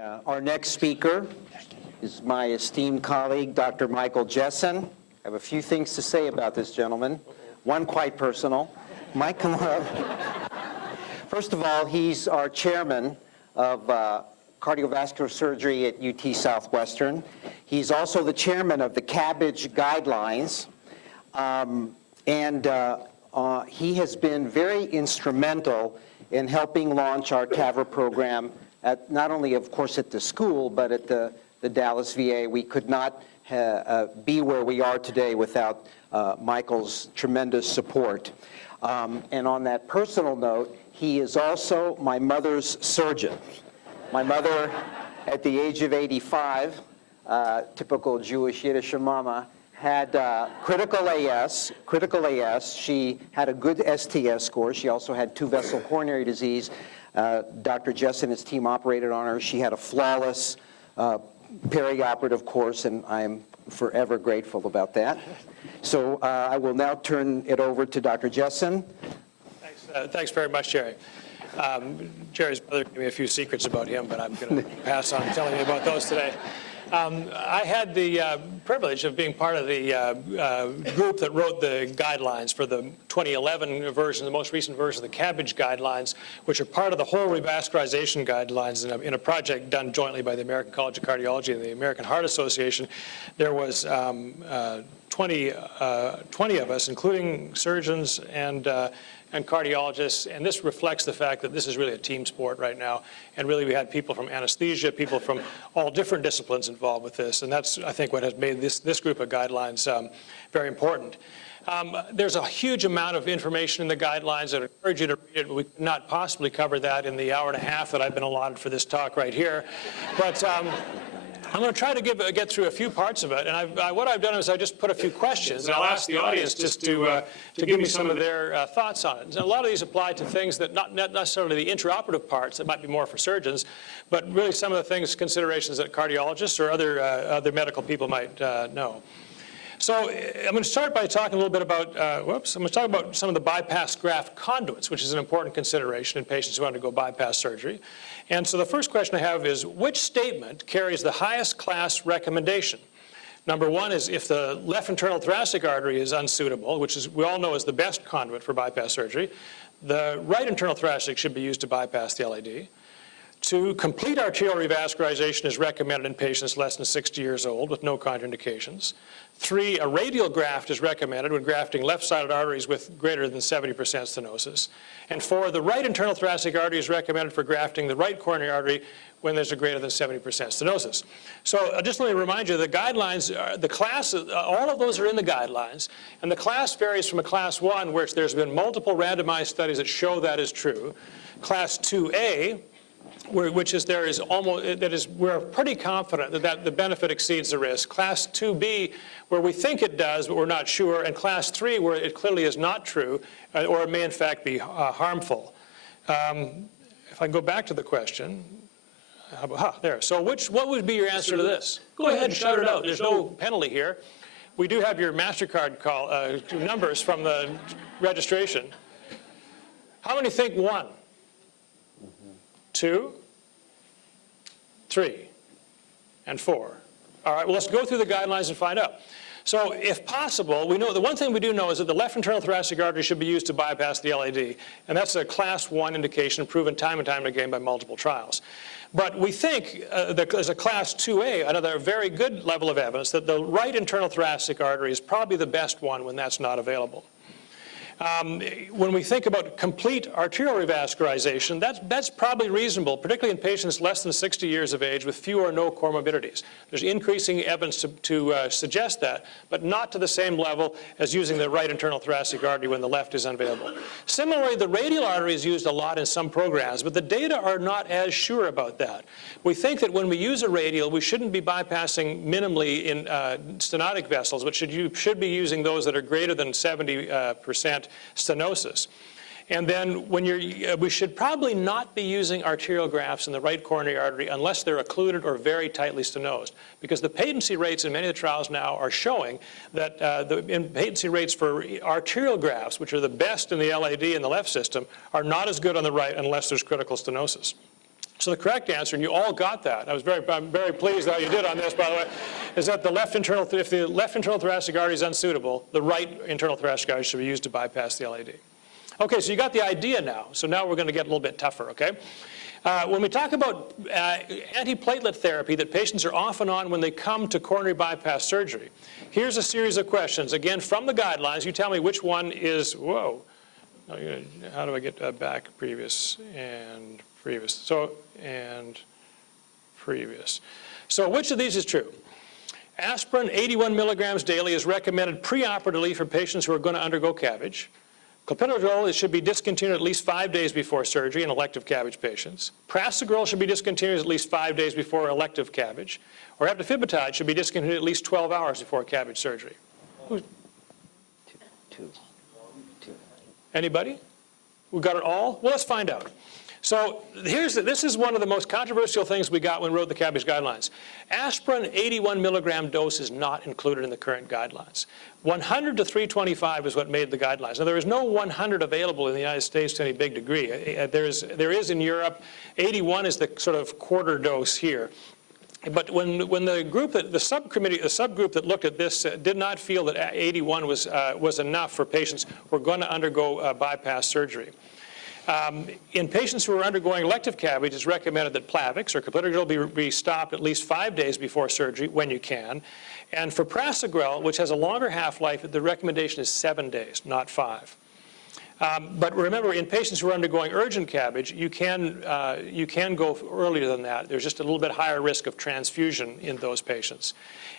Our next speaker is my esteemed colleague, Dr. Michael Jessen. I have a few things to say about this gentleman, one quite personal. Mike, come on up. First of all, he's our chairman of cardiovascular surgery at UT Southwestern. He's also the chairman of the CABG guidelines, he has been very instrumental in helping launch our TAVR program at not only, of course, at the school, but at the Dallas VA. We could not be where we are today without Michael's tremendous support. And on that personal note, he is also my mother's surgeon. My mother, at the age of 85, typical Jewish Yiddish mama, had critical AS. She had a good STS score. She also had two-vessel coronary disease. Dr. Jessen and his team operated on her. She had a flawless perioperative course, and I'm forever grateful about that. So I will now turn it over to Dr. Jessen. Thanks very much, Jerry. Jerry's brother gave me a few secrets about him, but I'm going to pass on telling you about those today. I had the privilege of being part of the group that wrote the guidelines for the 2011 version, the most recent version of the CABG guidelines, which are part of the whole revascularization guidelines in a project done jointly by the American College of Cardiology and the American Heart Association. There was 20 of us, including surgeons and cardiologists, and this reflects the fact that this is really a team sport right now, and really we had people from anesthesia, people from all different disciplines involved with this, and that's, I think, what has made this group of guidelines very important. There's a huge amount of information in the guidelines. I'd encourage you to read it, but we could not possibly cover that in the hour and a half that I've been allotted for this talk right here. But I'm going to try to get through a few parts of it, and what I've done is I just put a few questions, and I'll ask the audience just to give me some of their thoughts on it. And a lot of these apply to things that not necessarily the intraoperative parts, that might be more for surgeons, but really some of the things, considerations that cardiologists or other medical people might know. So I'm going to start by talking a little bit about, I'm going to talk about some of the bypass graft conduits, which is an important consideration in patients who undergo bypass surgery. And so the first question I have is, which statement carries the highest class recommendation? Number one is if the left internal thoracic artery is unsuitable, which is we all know is the best conduit for bypass surgery, the right internal thoracic should be used to bypass the LAD. 2, complete arterial revascularization is recommended in patients less than 60 years old with no contraindications. 3, a radial graft is recommended when grafting left-sided arteries with greater than 70% stenosis. And 4, the right internal thoracic artery is recommended for grafting the right coronary artery when there's a greater than 70% stenosis. So just let me remind you, the guidelines, the class, all of those are in the guidelines, and the class varies from a class 1, which there's been multiple randomized studies that show that is true. Class 2A, we're pretty confident that the benefit exceeds the risk. Class 2B, where we think it does, but we're not sure. And Class 3, where it clearly is not true, or it may in fact be harmful. If I can go back to the question, there. So what would be your answer to this? Go ahead and shout it out. There's no penalty here. We do have your MasterCard numbers from the registration. How many think 1? 2, 3, and 4. All right, well, let's go through the guidelines and find out. So if possible, we know the one thing we do know is that the left internal thoracic artery should be used to bypass the LAD, and that's a class 1 indication proven time and time again by multiple trials. But we think that there's a class 2A, another very good level of evidence, that the right internal thoracic artery is probably the best one when that's not available. When we think about complete arterial revascularization, that's probably reasonable, particularly in patients less than 60 years of age with few or no comorbidities. There's increasing evidence to suggest that, but not to the same level as using the right internal thoracic artery when the left is unavailable. Similarly, the radial artery is used a lot in some programs, but the data are not as sure about that. We think that when we use a radial, we shouldn't be bypassing minimally in stenotic vessels, but should be using those that are greater than 70% stenosis. And then we should probably not be using arterial grafts in the right coronary artery unless they're occluded or very tightly stenosed, because the patency rates in many of the trials now are showing that the patency rates for arterial grafts, which are the best in the LAD and the left system, are not as good on the right unless there's critical stenosis. So the correct answer, and you all got that, I'm very pleased how you did on this, by the way, is that if the left internal thoracic artery is unsuitable, the right internal thoracic artery should be used to bypass the LAD. Okay, so you got the idea now. So now we're going to get a little bit tougher, okay? When we talk about antiplatelet therapy that patients are often on when they come to coronary bypass surgery, here's a series of questions. Again, from the guidelines, you tell me which one is, whoa. How do I get back previous and previous? So, and previous. So which of these is true? Aspirin 81 milligrams daily is recommended preoperatively for patients who are going to undergo CABG. Clopidogrel should be discontinued at least 5 days before surgery in elective CABG patients. Prasugrel should be discontinued at least 5 days before elective CABG. Or eptifibatide should be discontinued at least 12 hours before CABG surgery. Two. Anybody? We got it all? Well, let's find out. So this is one of the most controversial things we got when we wrote the CABG guidelines. Aspirin 81 milligram dose is not included in the current guidelines. 100 to 325 is what made the guidelines. Now, there is no 100 available in the United States to any big degree. There is in Europe. 81 is the sort of quarter dose here. But when the subgroup that looked at this did not feel that 81 was enough for patients who are going to undergo bypass surgery. In patients who are undergoing elective CABG, it's recommended that Plavix or clopidogrel be stopped at least 5 days before surgery when you can. And for Prasugrel, which has a longer half-life, the recommendation is 7 days, not 5. But remember, in patients who are undergoing urgent CABG, you can go earlier than that. There's just a little bit higher risk of transfusion in those patients.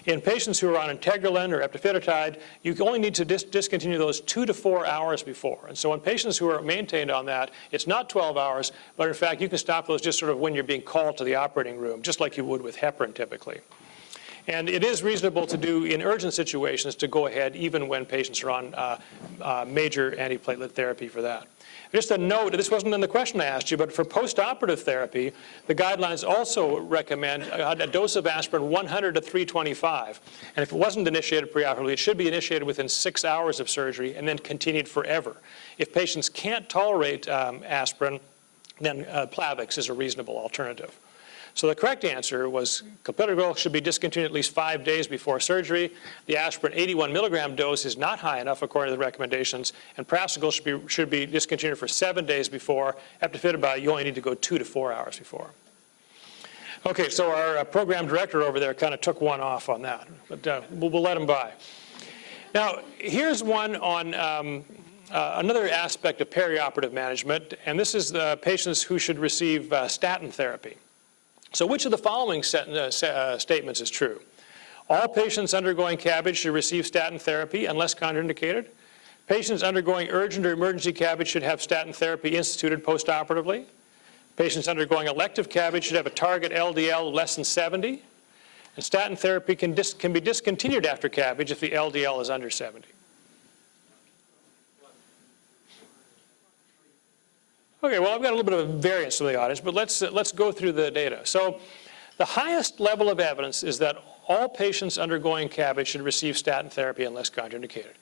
In patients who are on integralin or eptifibatide, you only need to discontinue those 2 to 4 hours before. And so in patients who are maintained on that, it's not 12 hours, but in fact, you can stop those just sort of when you're being called to the operating room, just like you would with heparin typically. And it is reasonable to do in urgent situations to go ahead even when patients are on major antiplatelet therapy for that. Just a note, this wasn't in the question I asked you, but for postoperative therapy, the guidelines also recommend a dose of aspirin 100 to 325. And if it wasn't initiated preoperatively, it should be initiated within 6 hours of surgery and then continued forever. If patients can't tolerate aspirin, then Plavix is a reasonable alternative. So the correct answer was clopidogrel should be discontinued at least 5 days before surgery. The aspirin 81 milligram dose is not high enough according to the recommendations, and prasugrel should be discontinued for 7 days before. Eptifibatide, you only need to go 2 to 4 hours before. Okay, so our program director over there kind of took one off on that, but we'll let him by. Now, here's one on another aspect of perioperative management, and this is the patients who should receive statin therapy. So which of the following statements is true? All patients undergoing CABG should receive statin therapy unless contraindicated. Patients undergoing urgent or emergency CABG should have statin therapy instituted postoperatively. Patients undergoing elective CABG should have a target LDL less than 70. And statin therapy can be discontinued after CABG if the LDL is under 70. Okay, well, I've got a little bit of a variance from the audience, but let's go through the data. So the highest level of evidence is that all patients undergoing CABG should receive statin therapy unless contraindicated.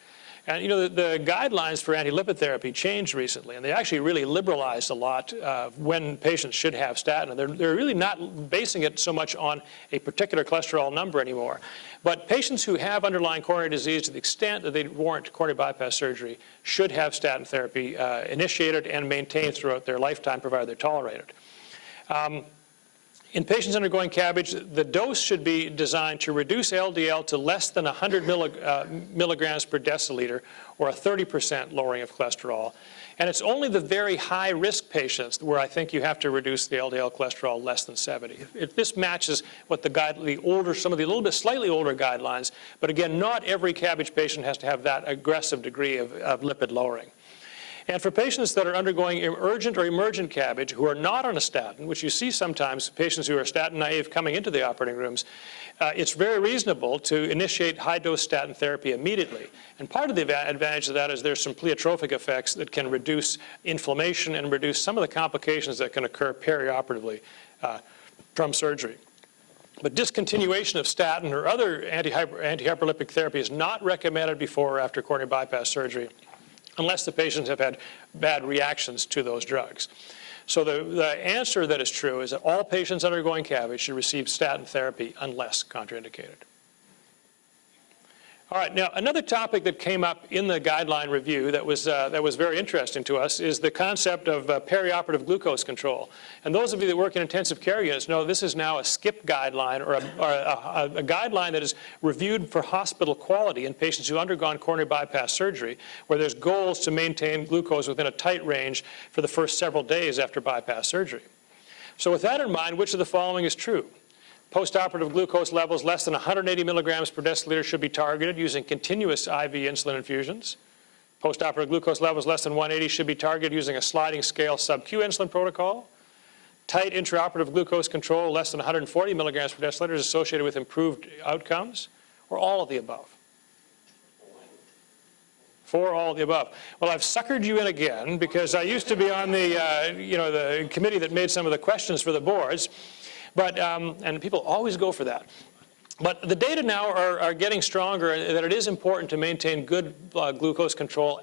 And you know, the guidelines for anti-lipid therapy changed recently, and they actually really liberalized a lot when patients should have statin. And they're really not basing it so much on a particular cholesterol number anymore. But patients who have underlying coronary disease to the extent that they warrant coronary bypass surgery should have statin therapy initiated and maintained throughout their lifetime, provided they're tolerated. In patients undergoing CABG, the dose should be designed to reduce LDL to less than 100 milligrams per deciliter, or a 30% lowering of cholesterol. And it's only the very high-risk patients where I think you have to reduce the LDL cholesterol less than 70. This matches what some of the little bit slightly older guidelines, but again, not every CABG patient has to have that aggressive degree of lipid lowering. And for patients that are undergoing urgent or emergent CABG who are not on a statin, which you see sometimes, patients who are statin naive coming into the operating rooms, it's very reasonable to initiate high-dose statin therapy immediately. And part of the advantage of that is there's some pleiotropic effects that can reduce inflammation and reduce some of the complications that can occur perioperatively from surgery. But discontinuation of statin or other antihyperlipid therapy is not recommended before or after coronary bypass surgery, unless the patients have had bad reactions to those drugs. So the answer that is true is that all patients undergoing CABG should receive statin therapy unless contraindicated. All right, now another topic that came up in the guideline review that was very interesting to us is the concept of perioperative glucose control. And those of you that work in intensive care units know this is now a SCIP guideline, or a guideline that is reviewed for hospital quality in patients who have undergone coronary bypass surgery, where there's goals to maintain glucose within a tight range for the first several days after bypass surgery. So with that in mind, which of the following is true? Postoperative glucose levels less than 180 milligrams per deciliter should be targeted using continuous IV insulin infusions. Postoperative glucose levels less than 180 should be targeted using a sliding scale sub-Q insulin protocol. Tight intraoperative glucose control less than 140 milligrams per deciliter is associated with improved outcomes, or all of the above. For all of the above. Well, I've suckered you in again because I used to be on the, the committee that made some of the questions for the boards. But, and people always go for that. But the data now are getting stronger that it is important to maintain good glucose control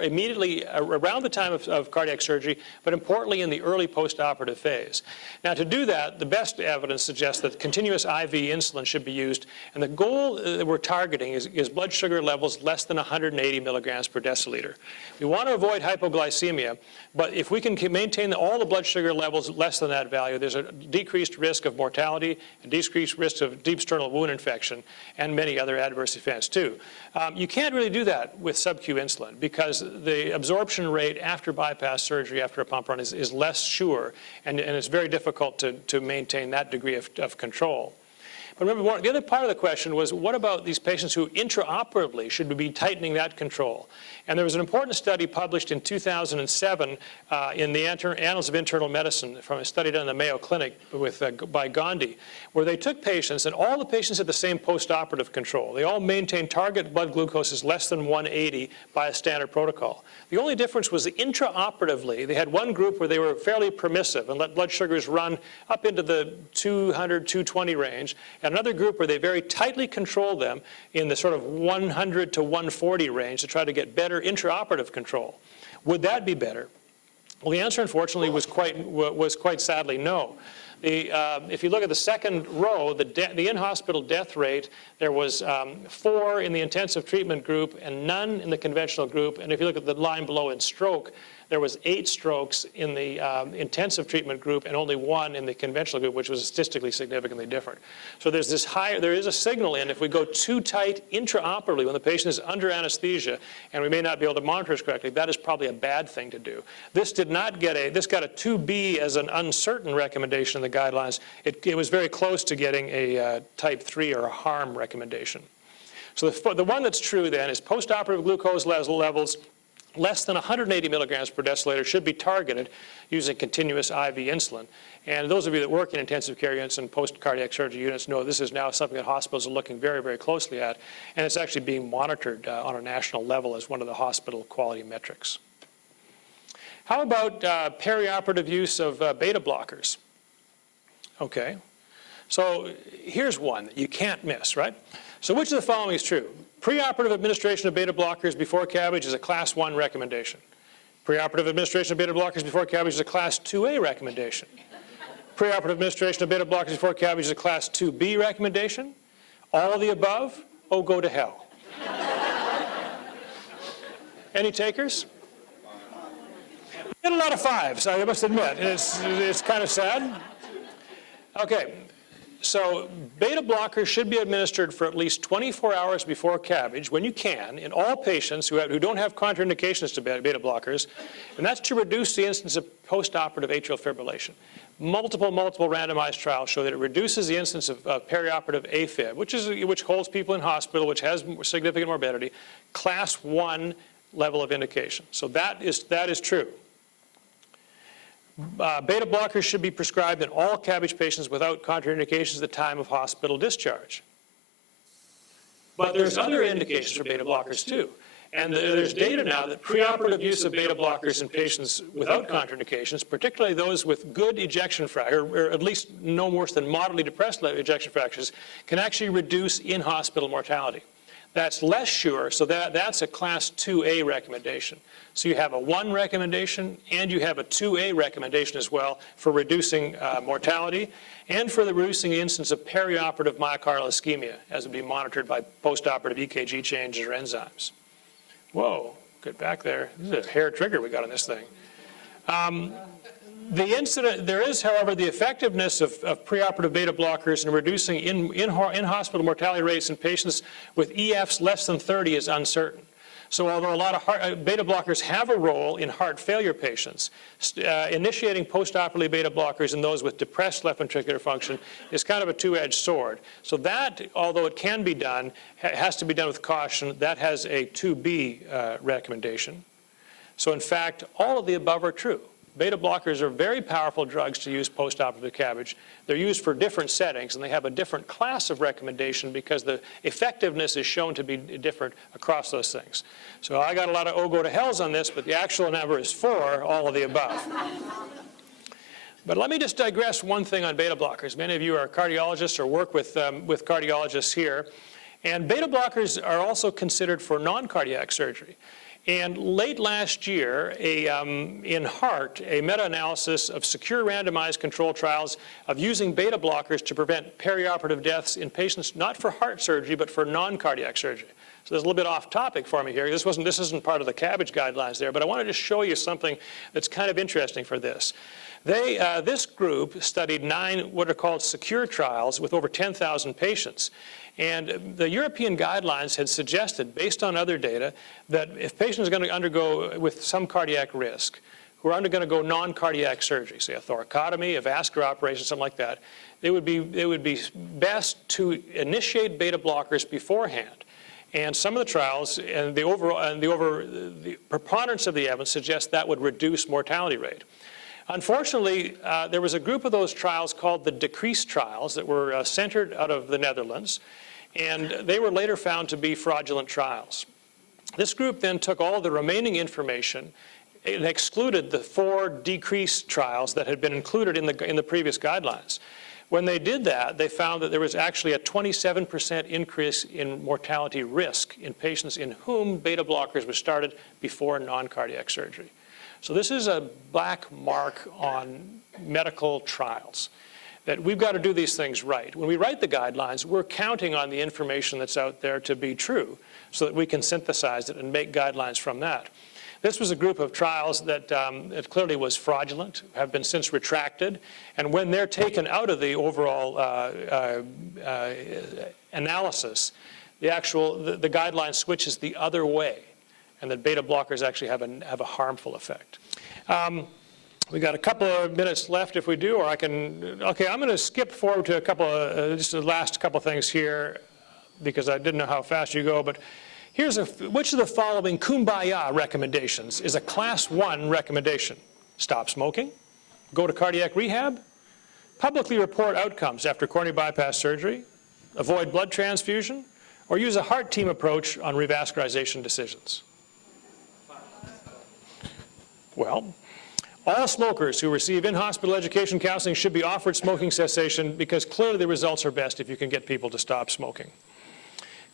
immediately around the time of cardiac surgery, but importantly in the early postoperative phase. Now to do that, the best evidence suggests that continuous IV insulin should be used, and the goal that we're targeting is blood sugar levels less than 180 milligrams per deciliter. We want to avoid hypoglycemia, but if we can maintain all the blood sugar levels less than that value, there's a decreased risk of mortality, a decreased risk of deep external wound infection, and many other adverse events too. You can't really do that with sub-Q insulin because the absorption rate after bypass surgery, after a pump run, is less sure, and it's very difficult to maintain that degree of control. But remember, the other part of the question was, what about these patients who intraoperatively should we be tightening that control? And there was an important study published in 2007 in the Annals of Internal Medicine from a study done in the Mayo Clinic by Gandhi, where they took patients, and all the patients had the same postoperative control. They all maintained target blood glucoses less than 180 by a standard protocol. The only difference was that intraoperatively, they had one group where they were fairly permissive and let blood sugars run up into the 200, 220 range, and another group where they very tightly controlled them in the sort of 100 to 140 range to try to get better intraoperative control. Would that be better? Well, the answer, unfortunately, was quite sadly no. If you look at the second row, the in-hospital death rate, there was 4 in the intensive treatment group and none in the conventional group. And if you look at the line below in stroke, there was 8 strokes in the intensive treatment group and only 1 in the conventional group, which was statistically significantly different. So there is a signal in if we go too tight intraoperatively when the patient is under anesthesia and we may not be able to monitor it correctly, that is probably a bad thing to do. This did not get this got a 2B as an uncertain recommendation in the guidelines. It was very close to getting a type 3 or a harm recommendation. So the one that's true then is postoperative glucose levels less than 180 milligrams per deciliter should be targeted using continuous IV insulin. And those of you that work in intensive care units and post-cardiac surgery units know this is now something that hospitals are looking very, very closely at, and it's actually being monitored on a national level as one of the hospital quality metrics. How about perioperative use of beta blockers? Okay, so here's one that you can't miss, right? So which of the following is true? Preoperative administration of beta blockers before CABG is a class 1 recommendation. Preoperative administration of beta blockers before CABG is a class 2A recommendation. Preoperative administration of beta blockers before CABG is a class 2B recommendation. All of the above, oh, go to hell. Any takers? We get a lot of 5s, I must admit. It's kind of sad. Okay. So beta blockers should be administered for at least 24 hours before CABG, when you can, in all patients who don't have contraindications to beta blockers, and that's to reduce the incidence of postoperative atrial fibrillation. Multiple randomized trials show that it reduces the incidence of perioperative AFib, which holds people in hospital, which has significant morbidity, class 1 level of indication. So that is true. Beta blockers should be prescribed in all CABG patients without contraindications at the time of hospital discharge. But there's other indications for beta blockers too. And there's data now that preoperative use of beta blockers in patients without contraindications, particularly those with good ejection fraction, or at least no worse than moderately depressed ejection fractions, can actually reduce in-hospital mortality. That's less sure, so that's a class 2A recommendation. So you have a 1 recommendation and you have a 2A recommendation as well for reducing mortality and for reducing the incidence of perioperative myocardial ischemia as it be monitored by postoperative EKG changes or enzymes. Whoa, get back there. This is a hair trigger we got on this thing. There is, however, the effectiveness of preoperative beta blockers in reducing in-hospital mortality rates in patients with EFs less than 30 is uncertain. So although a lot of beta blockers have a role in heart failure patients, initiating postoperative beta blockers in those with depressed left ventricular function is kind of a two-edged sword. So that, although it can be done, has to be done with caution. That has a 2B recommendation. So in fact, all of the above are true. Beta blockers are very powerful drugs to use postoperative CABG. They're used for different settings, and they have a different class of recommendation because the effectiveness is shown to be different across those things. So I got a lot of go to hells on this, but the actual number is 4, all of the above. But let me just digress one thing on beta blockers. Many of you are cardiologists or work with cardiologists here. And beta blockers are also considered for non-cardiac surgery. And late last year, in Heart, a meta-analysis of secure randomized control trials of using beta blockers to prevent perioperative deaths in patients not for heart surgery, but for non-cardiac surgery. So there's a little bit off topic for me here. This isn't part of the CABG guidelines there, but I want to just show you something that's kind of interesting for this. This group studied 9 what are called secure trials with over 10,000 patients. And the European guidelines had suggested, based on other data, that if patients are going to undergo with some cardiac risk, who are going to go non-cardiac surgery, say a thoracotomy, a vascular operation, something like that, it would be best to initiate beta blockers beforehand. And some of the trials and the preponderance of the evidence suggests that would reduce mortality rate. Unfortunately, there was a group of those trials called the Decrease trials that were centered out of the Netherlands, and they were later found to be fraudulent trials. This group then took all the remaining information and excluded the 4 Decrease trials that had been included in the previous guidelines. When they did that, they found that there was actually a 27% increase in mortality risk in patients in whom beta blockers were started before non-cardiac surgery. So this is a black mark on medical trials, that we've got to do these things right. When we write the guidelines, we're counting on the information that's out there to be true so that we can synthesize it and make guidelines from that. This was a group of trials that it clearly was fraudulent, have been since retracted, and when they're taken out of the overall analysis, the guideline switches the other way, and that beta blockers actually have a harmful effect. We got a couple of minutes left if we do, or okay, I'm going to skip forward to a couple of, just the last couple of things here, because I didn't know how fast you go, but which of the following kumbaya recommendations is a class 1 recommendation? Stop smoking, go to cardiac rehab, publicly report outcomes after coronary bypass surgery, avoid blood transfusion, or use a heart team approach on revascularization decisions. Well, all smokers who receive in-hospital education counseling should be offered smoking cessation because clearly the results are best if you can get people to stop smoking.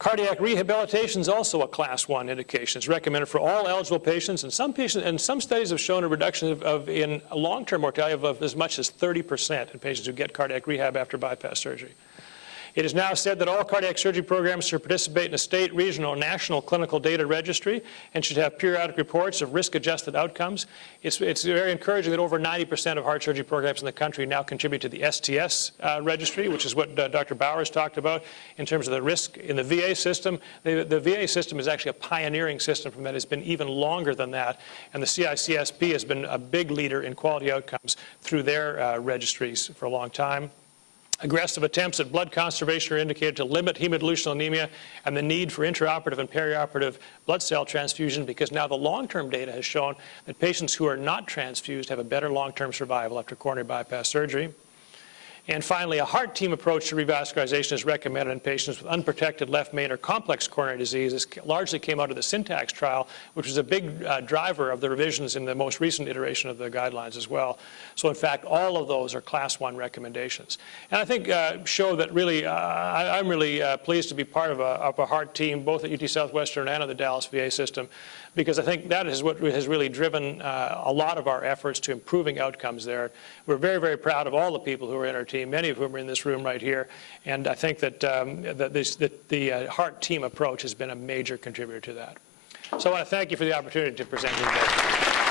Cardiac rehabilitation is also a class 1 indication. It's recommended for all eligible patients, and some studies have shown a reduction in long-term mortality of as much as 30% in patients who get cardiac rehab after bypass surgery. It is now said that all cardiac surgery programs should participate in a state, regional, or national clinical data registry and should have periodic reports of risk-adjusted outcomes. It's very encouraging that over 90% of heart surgery programs in the country now contribute to the STS registry, which is what Dr. Bowers talked about in terms of the risk in the VA system. The VA system is actually a pioneering system from that. It's been even longer than that, and the CICSP has been a big leader in quality outcomes through their registries for a long time. Aggressive attempts at blood conservation are indicated to limit hemodilutional anemia and the need for intraoperative and perioperative blood cell transfusion, because now the long-term data has shown that patients who are not transfused have a better long-term survival after coronary bypass surgery. And finally, a heart team approach to revascularization is recommended in patients with unprotected left main or complex coronary disease. This largely came out of the Syntax trial, which was a big driver of the revisions in the most recent iteration of the guidelines as well. So in fact, all of those are class 1 recommendations. And I think show that really, I'm really pleased to be part of a heart team, both at UT Southwestern and at the Dallas VA system, because I think that is what has really driven a lot of our efforts to improving outcomes there. We're very, very proud of all the people who are in our team, many of whom are in this room right here, and I think that, the heart team approach has been a major contributor to that. So I want to thank you for the opportunity to present you today.